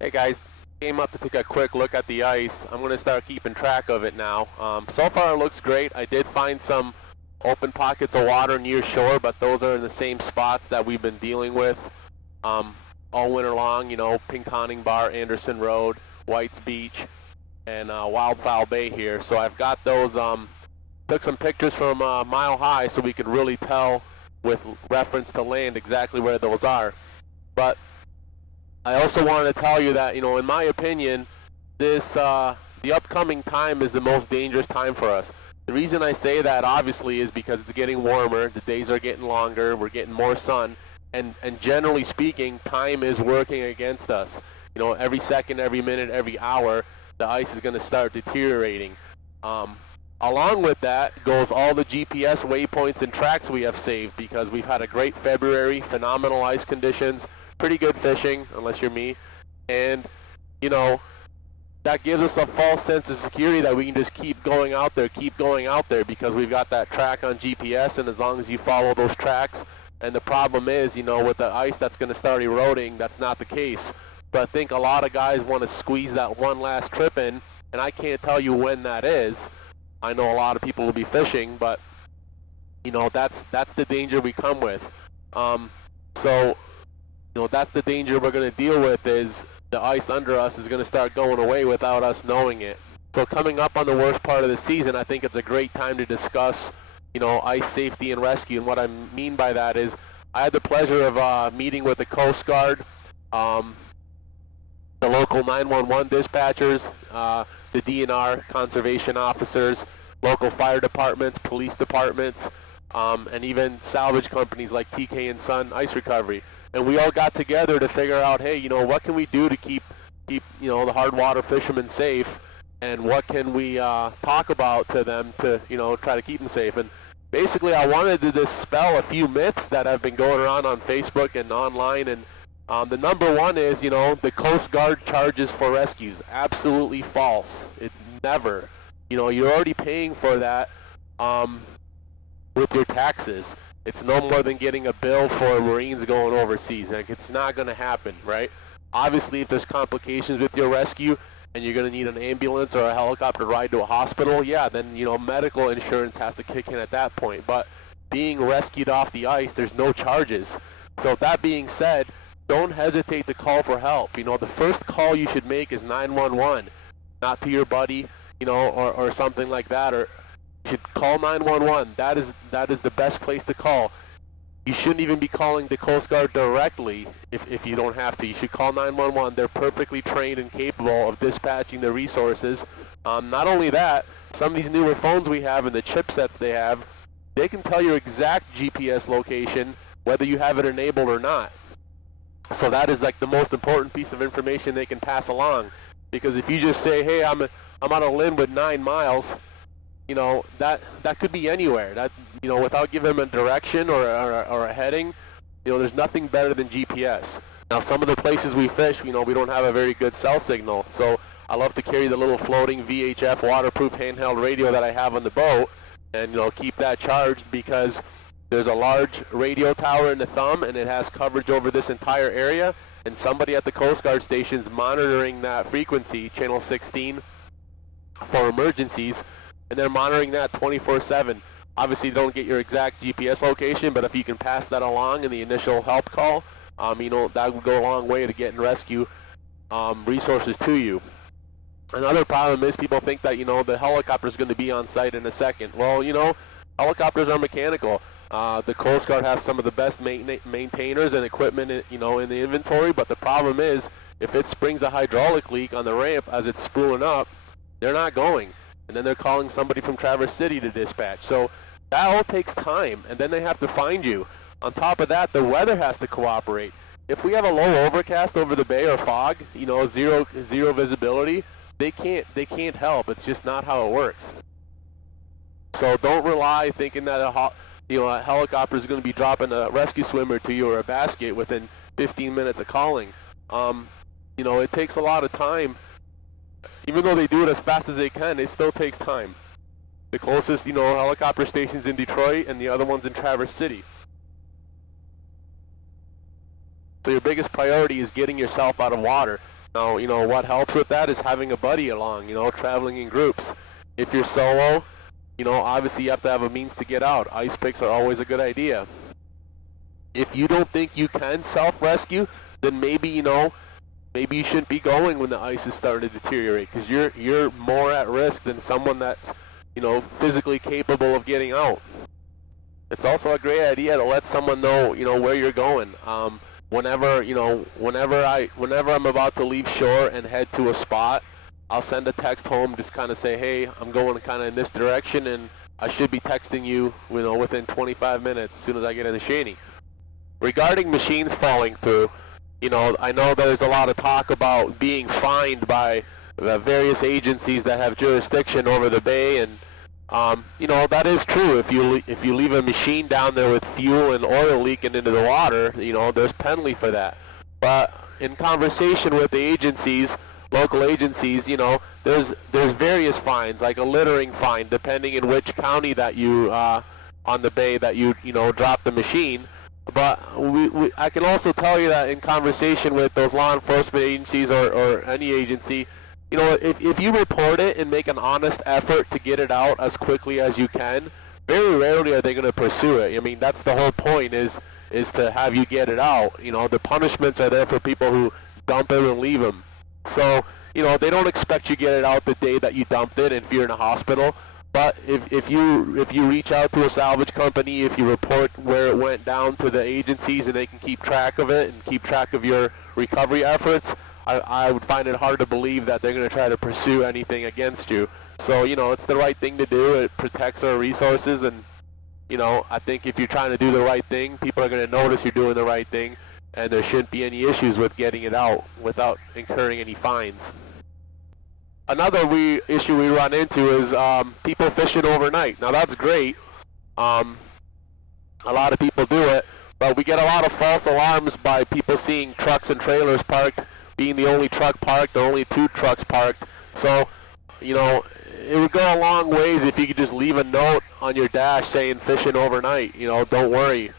Hey guys, came up to take a quick look at the ice. I'm going to start keeping track of it now. So far it looks great. I did find some open pockets of water near shore, but those are in the same spots that we've been dealing with all winter long. You know, Pinconning Bar, Anderson Road, White's Beach, and Wildfowl Bay here. So I've got those, took some pictures from Mile High so we could really tell with reference to land exactly where those are. But I also wanted to tell you that, you know, in my opinion, the upcoming time is the most dangerous time for us. The reason I say that, obviously, is because it's getting warmer, the days are getting longer, we're getting more sun, and generally speaking, time is working against us. You know, every second, every minute, every hour, the ice is going to start deteriorating. Along with that goes all the GPS waypoints and tracks we have saved, because we've had a great February, phenomenal ice conditions, pretty good fishing, unless you're me, and, you know, that gives us a false sense of security that we can just keep going out there, because we've got that track on GPS, and as long as you follow those tracks. And the problem is, you know, with the ice that's going to start eroding, that's not the case. But I think a lot of guys want to squeeze that one last trip in, and I can't tell you when that is. I know a lot of people will be fishing, but, you know, that's the danger we come with. So, you know, that's the danger we're going to deal with, is the ice under us is going to start going away without us knowing it. So coming up on the worst part of the season, I think it's a great time to discuss, you know, ice safety and rescue. And what I mean by that is, I had the pleasure of meeting with the Coast Guard, the local 911 dispatchers, the DNR conservation officers, local fire departments, police departments, and even salvage companies like TK and Son Ice Recovery. And we all got together to figure out, hey, you know, what can we do to keep you know, the hard water fishermen safe, and what can we talk about to them to, you know, try to keep them safe. And basically, I wanted to dispel a few myths that have been going around on Facebook and online. And the number one is, you know, the Coast Guard charges for rescues. Absolutely false. It's never. You know, you're already paying for that with your taxes. It's no more than getting a bill for Marines going overseas. Like, it's not going to happen, right? Obviously, if there's complications with your rescue and you're going to need an ambulance or a helicopter ride to a hospital, yeah, then, you know, medical insurance has to kick in at that point. But being rescued off the ice, there's no charges. So that being said, don't hesitate to call for help. You know, the first call you should make is 911, not to your buddy, you know, or something like that, or you should call 911. That is the best place to call. You shouldn't even be calling the Coast Guard directly if you don't have to. You should call 911. They're perfectly trained and capable of dispatching the resources. Not only that, some of these newer phones we have and the chipsets they have, they can tell your exact GPS location whether you have it enabled or not. So that is like the most important piece of information they can pass along. Because if you just say, hey, I'm on a limb with 9 miles, you know, that could be anywhere. That, you know, without giving them a direction or a heading, you know, there's nothing better than GPS. Now, some of the places we fish, you know, we don't have a very good cell signal. So I love to carry the little floating VHF waterproof handheld radio that I have on the boat, and, you know, keep that charged, because there's a large radio tower in the thumb, and it has coverage over this entire area. And somebody at the Coast Guard station's monitoring that frequency, channel 16, for emergencies. And they're monitoring that 24/7. Obviously, you don't get your exact GPS location, but if you can pass that along in the initial help call, you know, that would go a long way to getting rescue resources to you. Another problem is people think that, you know, the helicopter is going to be on site in a second. Well, you know, helicopters are mechanical. The Coast Guard has some of the best maintainers and equipment, you know, in the inventory, but the problem is, if it springs a hydraulic leak on the ramp as it's spooling up, they're not going. And then they're calling somebody from Traverse City to dispatch. So that all takes time, and then they have to find you. On top of that, the weather has to cooperate. If we have a low overcast over the bay or fog, you know, zero visibility, they can't help. It's just not how it works. So don't rely thinking that a helicopter is going to be dropping a rescue swimmer to you or a basket within 15 minutes of calling. You know, it takes a lot of time. Even though they do it as fast as they can, it still takes time. The closest, you know, helicopter station's in Detroit, and the other one's in Traverse City. So your biggest priority is getting yourself out of water. Now, what helps with that is having a buddy along, traveling in groups. If you're solo, obviously you have to have a means to get out. Ice picks are always a good idea. If you don't think you can self-rescue, then maybe you shouldn't be going when the ice is starting to deteriorate, because you're more at risk than someone that's, physically capable of getting out. It's also a great idea to let someone know, where you're going. Whenever I'm about to leave shore and head to a spot, I'll send a text home, just kind of say, hey, I'm going kind of in this direction, and I should be texting you, within 25 minutes as soon as I get in the shanty. Regarding machines falling through, I know there's a lot of talk about being fined by the various agencies that have jurisdiction over the bay, and that is true. If you leave a machine down there with fuel and oil leaking into the water, there's penalty for that. But in conversation with the agencies, local agencies, there's various fines, like a littering fine, depending in which county that you on the bay that you drop the machine. But I can also tell you that in conversation with those law enforcement agencies or any agency, if you report it and make an honest effort to get it out as quickly as you can, very rarely are they going to pursue it. I mean, that's the whole point, is to have you get it out. The punishments are there for people who dump it and leave them. So, they don't expect you to get it out the day that you dumped it if you're in a hospital. But if you reach out to a salvage company, if you report where it went down to the agencies and they can keep track of it and keep track of your recovery efforts, I would find it hard to believe that they're going to try to pursue anything against you. So, it's the right thing to do. It protects our resources, and, I think if you're trying to do the right thing, people are going to notice you're doing the right thing, and there shouldn't be any issues with getting it out without incurring any fines. Another issue we run into is people fishing overnight. Now, that's great. A lot of people do it, but we get a lot of false alarms by people seeing trucks and trailers parked, being the only truck parked, or only 2 trucks parked. So, it would go a long ways if you could just leave a note on your dash saying fishing overnight. Don't worry.